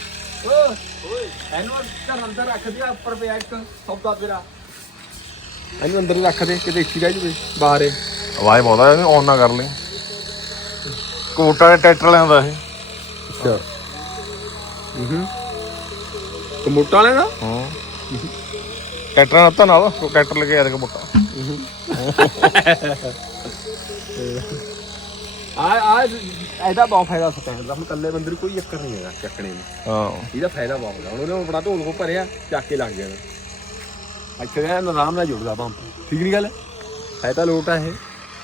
ਇਹ ਓਏ ਇਹਨੂੰ ਘਰ ਅੰਦਰ ਰੱਖ ਦਿਆ ਉੱਪਰ ਪਿਆ ਇੱਕ ਸੌਦਾ ਤੇਰਾ ਇਹਨੂੰ ਅੰਦਰ ਹੀ ਰੱਖ ਦੇ ਕਿਤੇ ਇੱਥੇ ਰਹਿ ਜੂਵੇ ਬਾਹਰ ਆਵਾਜ਼ ਬਹੁਤ ਆ ਇਹਨੂੰ ਔਨ ਨਾ ਕਰ ਲਈ ਕੋਟਾ ਦੇ ਟਰੈਕਟਰ ਲੈਂਦਾ ਇਹ ਅੱਛਾ ਕਮੋਟਾ ਵਾਲੇ ਦਾ ਹਾਂ ਟਰੈਕਟਰ ਨਾਲ ਤਾਂ ਨਾਲ ਟਰੈਕਟਰ ਲੈ ਕੇ ਆਇਆ ਕਮੋਟਾ ਆ ਇਹਦਾ ਬਹੁਤ ਫਾਇਦਾ ਸਟੈਂਡ ਦਾ ਹੁਣ ਇਕੱਲੇ ਬੰਦੇ ਨੂੰ ਕੋਈ ਚੱਕਰ ਨਹੀਂ ਹੈਗਾ ਚੱਕਣੇ ਨੂੰ ਹਾਂ ਇਹਦਾ ਫਾਇਦਾ ਬਹੁਤ ਹੈ ਹੁਣ ਉਹਨੇ ਬੜਾ ਢੋਲ ਕੋ ਭਰਿਆ ਚੱਕ ਕੇ ਲੱਗ ਜਾਣਾ ਅੱਛਾ ਇਹ ਆਰਾਮ ਨਾਲ ਜੁੜਦਾ ਪੰਪ ਠੀਕ ਨਹੀਂ ਗੱਲ ਹੈ ਤਾਂ ਲੋਟ ਆ ਇਹ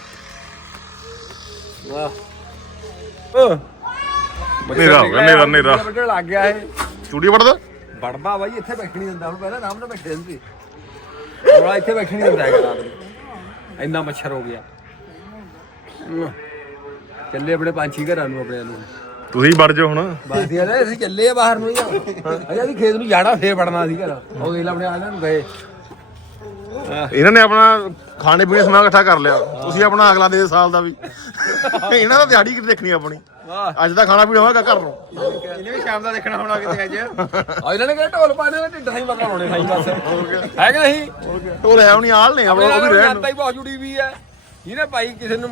ਵਾਹ ਨੇਰਾ ਹੋ ਗਿਆ ਨੇਰਾ ਵੱਢਣ ਲੱਗ ਗਿਆ ਇਹ ਚੂੜੀ ਵੜਦਾ ਵੜਦਾ ਬਾਈ ਇੱਥੇ ਬੈਠ ਨਹੀਂ ਦਿੰਦਾ ਹੁਣ ਪਹਿਲਾਂ ਆਰਾਮ ਨਾਲ ਬੈਠੇ ਹੁੰਦੇ ਥੋੜਾ ਇੱਥੇ ਬੈਠ ਨਹੀਂ ਦਿੰਦਾ ਹੈਗਾ ਰਾਤ ਨੂੰ ਇੰਨਾ ਮੱਛਰ ਹੋ ਗਿਆ ਚੱਲੇ ਆਪਣੇ ਪੰਛੀ ਘਰਾਂ ਨੂੰ ਆਪਣੇ ਨੂੰ ਤੁਸੀਂ ਵੜ ਜਾਓ ਹੁਣ ਬਸ ਯਾਰ ਅਸੀਂ ਚੱਲੇ ਆ ਬਾਹਰ ਨੂੰ ਅਜਾ ਵੀ ਖੇਤ ਨੂੰ ਜਾਣਾ ਫੇਰ ਵੜਨਾ ਸੀ ਘਰ ਉਹ ਵੇਲਾ ਆਪਣੇ ਆਲਿਆਂ ਨੂੰ ਗਏ ਇਹਨਾਂ ਨੇ ਆਪਣਾ ਖਾਣੇ ਪੀਣੇ ਸਮਾਨ ਇਕੱਠਾ ਕਰ ਲਿਆ ਤੁਸੀਂ ਆਪਣਾ ਅਗਲਾ ਦੇ ਸਾਲ ਦਾ ਵੀ ਇਹਨਾਂ ਦਾ ਦਿਹਾੜੀ ਕਿਤੇ ਦੇਖਣੀ ਆਪਣੀ ਅੱਜ ਦਾ ਖਾਣਾ ਪੀਣਾ ਹੋਏਗਾ ਘਰ ਨੂੰ ਇਹਨੇ ਵੀ ਸ਼ਾਮ ਦਾ ਦੇਖਣਾ ਹੋਣਾ ਕਿਤੇ ਅੱਜ ਆ ਇਹਨਾਂ ਨੇ ਕਿਹਾ ਢੋਲ ਪਾਣੇ ਨੇ ਢਿੱਡ ਹੀ ਮਤਲਬ ਹੋਣੇ ਸਾਈ ਬਸ ਹੈ ਕਿ ਨਹੀਂ ਢੋਲ ਹੈ ਨਹੀਂ ਆਲ ਨੇ ਉਹ ਵੀ ਰਹਿਣ ਹੀ ਬਹੁਤ ਜੁੜੀ ਵੀ ਹੈ ਇਹਨੇ ਭਾਈ ਕਿਸੇ ਨੂੰ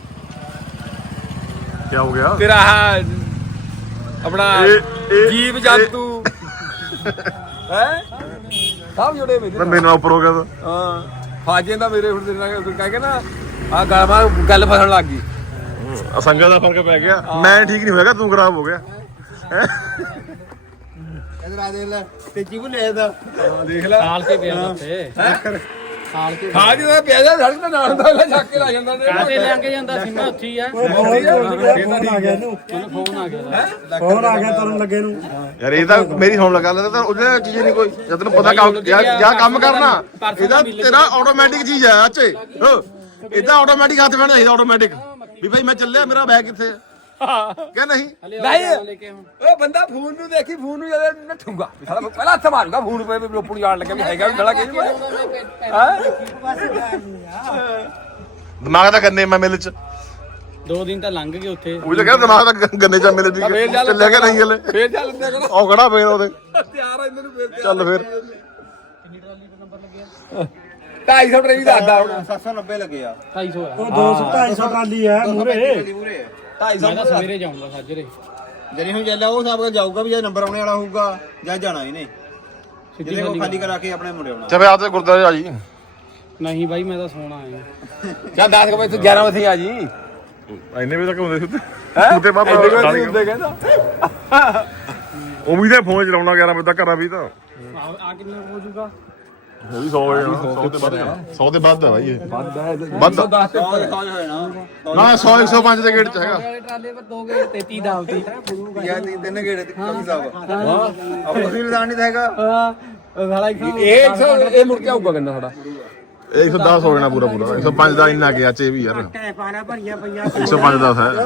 ਕੀ ਹੋ ਗਿਆ ਤੇਰਾ ਆਪਣਾ ਜੀਵ ਜੰਤੂ ਹੈ ਸਭ ਜੁੜੇ ਮੇਰੇ ਮੇਰੇ ਨਾਲ ਉੱਪਰ ਹੋ ਗਿਆ ਤਾਂ ਹਾਂ ਫਾਜੇ ਦਾ ਮੇਰੇ ਹੁਣ ਤੇਰੇ ਨਾਲ ਕਹਿ ਕੇ ਨਾ ਆ ਗੱਲ ਫਸਣ ਲੱਗ ਗਈ ਅਸੰਗਾ ਦਾ ਫਰਕ ਪੈ ਗਿਆ ਮੈਂ ਠੀਕ ਨਹੀਂ ਹੋਇਆਗਾ ਤੂੰ ਖਰਾਬ ਹੋ ਗਿਆ ਇਧਰ ਆ ਦੇਖ ਲੈ ਤੇਜੀ ਕੋ ਲੈ ਦਾ ਦੇਖ ਲੈ ਸਾਲ ਕੇ ਪਿਆ ਉੱਥੇ ਸਾਲ ਕੇ ਖਾ ਜਿਹੜਾ ਪਿਆ ਜਾ ਸੜਕ ਤੇ ਨਾਲ ਦਾ ਲੈ ਚੱਕ ਕੇ ਲਾ ਜਾਂਦਾ ਨੇ ਕਾਹਦੇ ਲੈ ਕੇ ਜਾਂਦਾ ਸਿੰਮਾ ਉੱਥੇ ਹੀ ਆ ਫੋਨ ਆ ਗਿਆ ਇਹਨੂੰ ਫੋਨ ਆ ਗਿਆ ਫੋਨ ਆ ਗਿਆ ਤੁਰਨ ਲੱਗੇ ਨੂੰ ਯਾਰ ਇਹ ਤਾਂ ਮੇਰੀ ਹੋਣ ਲੱਗਾ ਤਾਂ ਉਹਦੇ ਚੀਜ਼ ਨਹੀਂ ਕੋਈ ਜਦ ਤੈਨੂੰ ਪਤਾ ਕੰਮ ਜਾਂ ਕੰਮ ਕਰਨਾ ਇਹਦਾ ਤੇਰਾ ਆਟੋਮੈਟਿਕ ਚੀਜ਼ ਆ ਅੱਛੇ ਇਹਦਾ ਆਟੋਮੈਟਿਕ ਹੱਥ ਪੈਣਾ ਇਹਦਾ ਆਟੋਮੈਟਿਕ ਵੀ ਭਾਈ ਮੈਂ ਚੱਲਿਆ ਮੇਰਾ ਬੈਗ ਕਿੱਥੇ ਆ ਕਿ ਨਹੀਂ ਨਹੀਂ ਉਹ ਬੰਦਾ ਫੋਨ ਨੂੰ ਦੇਖੀ ਫੋਨ ਨੂੰ ਜਦ ਨੱਠੂਗਾ ਪਹਿਲਾਂ ਹੱਥ ਮਾਰੂਗਾ ਫੋਨ ਪੇ ਰੋਪੂ ਜਾਣ ਲੱਗਾ ਵੀ ਹੈਗਾ ਵੀ ਗਲਾ ਕਿ ਦਿਮਾਗ ਤਾਂ ਗੰਨੇ ਮੈਂ ਮਿਲ ਚ 2 ਦਿਨ ਤਾਂ ਲੰਘ ਗਏ ਉੱਥੇ ਉਹ ਤਾਂ ਕਹਿੰਦਾ ਦਿਮਾਗ ਤਾਂ ਗੰਨੇ ਚ ਮਿਲ ਦੀ ਚੱਲਿਆ ਕਿ ਨਹੀਂ ਹਲੇ ਫੇਰ ਚੱਲ ਪਿਆ ਕਰੋ ਉਹ ਖੜਾ ਫੇਰ ਉਹਦੇ ਤਿਆਰ ਆ ਇਹਨਾਂ ਨੂੰ ਫੇਰ ਚੱਲ ਫੇਰ ਕਿੰਨੀ ਟਰਾਲੀ ਦਾ ਨੰਬਰ ਲੱਗਿਆ 250 ਟਰੇ ਵੀ ਦੱਸਦਾ ਹੁਣ 790 ਲੱਗੇ ਆ 250 ਆ ਉਹ 200 ਟਰਾਲੀ ਆ ਮੂਰੇ 250 ਮੈਂ ਤਾਂ ਸਵੇਰੇ ਜਾਊਂਗਾ ਸਾਜਰੇ ਜਰੀ ਹੁਣ ਚੱਲਿਆ ਉਹ ਹਿਸਾਬ ਨਾਲ ਜਾਊਗਾ ਵੀ ਜੇ ਨੰਬਰ ਆਉਣੇ ਵਾਲਾ ਹੋਊਗਾ ਜਾਂ ਜਾਣਾ ਇਹਨੇ ਜਿਹਦੇ ਕੋ ਖਾਲੀ ਕਰਾ ਕੇ ਆਪਣੇ ਮੁੰਡੇ ਆਉਣਾ ਚੱਲ ਆ ਤੇ ਗੁਰਦਾਰੇ ਆ ਜੀ ਨਹੀਂ ਬਾਈ ਮੈਂ ਤਾਂ ਸੋਣਾ ਆਇਆ ਜਾਂ 10 ਵਜੇ ਤੋਂ 11 ਵਜੇ ਆ ਜੀ ਇੰਨੇ ਵਜੇ ਤੱਕ ਹੁੰਦੇ ਸੀ ਹੈ ਉੱਤੇ ਬਾਬਾ ਹੁੰਦੇ ਕਹਿੰਦਾ ਉਹ ਵੀ ਤਾਂ ਫੋਨ ਚਲਾਉਣਾ 11 ਵਜੇ ਤੱਕ ਘਰਾਂ ਵੀ ਤਾਂ ਆ ਕਿੰਨਾ ਹੋ ਜਾਊਗਾ ਇਹ ਵੀ 100 ਹੋਇਆ 100 ਤੇ ਵੱਧ ਆ ਭਾਈ ਇਹ ਵੱਧ ਹੈ ਵੱਧ 10 ਤੇ ਨਾ 100 105 ਦੇ ਗੇਟ ਚ ਹੈਗਾ ਵਾਲੇ ਟਰਾਲੇ ਪਰ 2 ਗਏ 33 ਦਾ ਆਉਤੀ ਯਾਰ ਤਿੰਨ ਗੇੜੇ ਤੇ ਕਾਫੀ ਸਾਹਿਬ ਆਪ ਤੁਸੀਂ ਲਦਾਨ ਨਹੀਂ ਹੈਗਾ ਹਾਂ ਸਾਲਾ ਇਹ ਮੁੜ ਕੇ ਆਊਗਾ ਗੰਨਾ ਸਾਡਾ ਇਹ 110 ਹੋ ਜਾਣਾ ਪੂਰਾ 105 ਦਾ ਇੰਨਾ ਗਿਆ ਚੇ ਵੀ ਯਾਰ ਪਾਣਾ ਭਰੀਆਂ ਪਈਆਂ 105 ਦਾ ਹੈ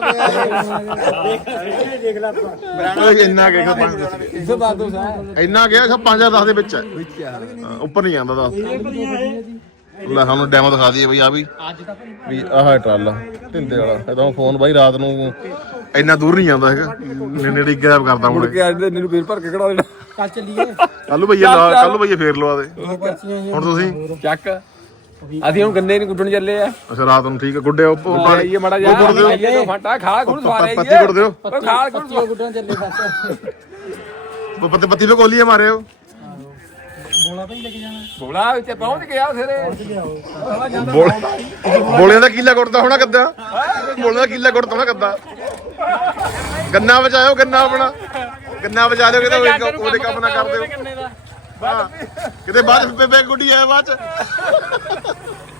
ਦੇਖ ਲੈ ਇੰਨਾ ਗਿਆ 105 ਦਾ ਇਸੇ ਬਾਤ ਤੋਂ ਸਾਹ ਇੰਨਾ ਗਿਆ 105 ਦਾ 10 ਦੇ ਵਿੱਚ ਹੈ ਹਾਂ, ਉੱਪਰ ਨਹੀਂ ਜਾਂਦਾ 10 ਲੈ ਸਾਨੂੰ ਡੈਮੋ ਦਿਖਾ ਦਈਏ ਬਈ ਆ ਵੀ ਅੱਜ ਤਾਂ ਵੀ ਆਹ ਟਰਾਲਾ ਢਿੰਦੇ ਵਾਲਾ ਇਹਦਾ ਫੋਨ ਬਾਈ ਰਾਤ ਨੂੰ ਇੰਨਾ ਦੂਰ ਨਹੀਂ ਜਾਂਦਾ ਹੈਗਾ ਨੇੜੇ ਗੈਪ ਕਰਦਾ ਮੁੜ ਮੁੜ ਕੇ ਅੱਜ ਨੂੰ ਫੇਰ ਭਰ ਕੇ ਕਢਾ ਦੇਣਾ ਕੱਲ ਚੱਲੀਏ ਕੱਲੂ ਭਈਏ ਫੇਰ ਲਵਾ ਦੇ ਹੁਣ ਤੁਸੀਂ ਚੱਕ ਅਸੀਂ ਹੁਣ ਗੰਨੇ ਨਹੀਂ ਗੁੱਡਣ ਚੱਲੇ ਆ ਅੱਛਾ ਰਾਤ ਨੂੰ ਠੀਕ ਹੈ ਗੁੱਡੇ ਉੱਪਰ ਆਈਏ ਮੜਾ ਜਾ ਆਈਏ ਫਾਟਾ ਖਾ ਗੁੱਡ ਸਵਾਰੇ ਪੱਤੀ ਗੁੱਡ ਦਿਓ ਉਹ ਖਾਲ ਗੁੱਡ ਪੱਤੀਆਂ ਗੁੱਡਾਂ ਚੱਲੇ ਬਸ ਪੱਤੀ ਕੋਲੀਏ ਮਾਰੇ ਹੋ ਬੋਲਾ ਤਾਂ ਹੀ ਲੈ ਕੇ ਜਾਣਾ ਬੋਲਾ ਉੱਤੇ ਪਹੁੰਚ ਗਿਆ ਸਿਰੇ ਬੋਲੇ ਦਾ ਕੀਲਾ ਗੁੱਟਦਾ ਹੋਣਾ ਕੱਦਾ ਬੋਲੇ ਦਾ ਕੀਲਾ ਗੁੱਟਦਾ ਹੋਣਾ ਕੱਦਾ ਗੰਨਾ ਬਚਾਇਓ ਗੰਨਾ ਆਪਣਾ ਗੰਨਾ ਬਚਾ ਲਿਓ ਕਿਤੇ ਉਹਦੇ ਕੰਮ ਨਾ ਕਰ ਦਿਓ ਕਿੰਨੇ ਦਾ ਕਿਤੇ ਬਾਅਦ ਚ ਬੇਬੇ ਗੁੱਡੀ ਆਇਆ ਬਾਅਦ ਚ